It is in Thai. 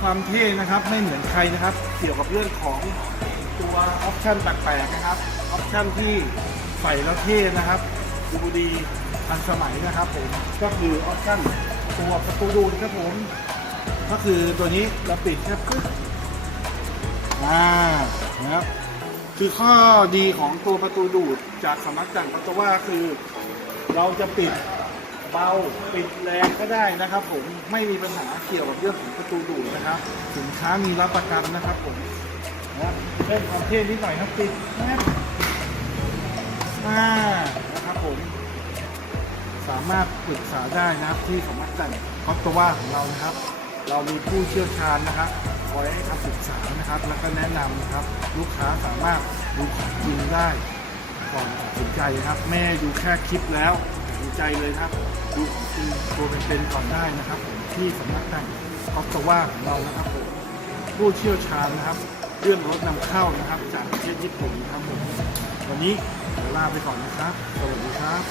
ความเท่นะครับไม่เหมือนใครนะครับ เกี่ยวกับเรื่องของตัวออปชั่นแปลกๆนะครับออปชั่นที่ใส่แล้วเท่นะครับดูดีทันสมัยนะครับผมก็คือออปชั่นตัวประตูดูดครับผม ก็คือตัวนี้เราปิดแค่ปึ๊บอ่านะครับคือข้อดีของตัวประตูดูดจากสำนักจังประตูว่าคือ เราจะปิด เบาปิดแรงก็ได้นะครับ ผมไม่มีปัญหาเกี่ยวกับเรื่องของประตูดูดนะครับ สินค้ามีรับประกันนะครับผมนะเล่นความเท่นิดหน่อยครับปิดนะอ่านะครับผมสามารถปรึกษาได้นะครับที่สำนักแต่งคอสตวาของเรานะครับ เรามีผู้เชี่ยวชาญนะครับคอยให้คำปรึกษานะครับ แล้วก็แนะนำนะครับ ลูกค้าสามารถดูของจริงได้ก่อนตัดสินใจนะครับ แม่ดูแค่คลิปแล้ว ใจเลยครับ ดูของจริงตัวเป็นๆก่อนได้นะครับผมที่สำนักแต่งคอสตว่าของเรานะครับผมผู้เชี่ยวชาญนะครับ เรื่องรถนำเข้านะครับ จากประเทศญี่ปุ่นนะครับผมวันนี้ขอลาไปก่อนนะครับ สวัสดีครับ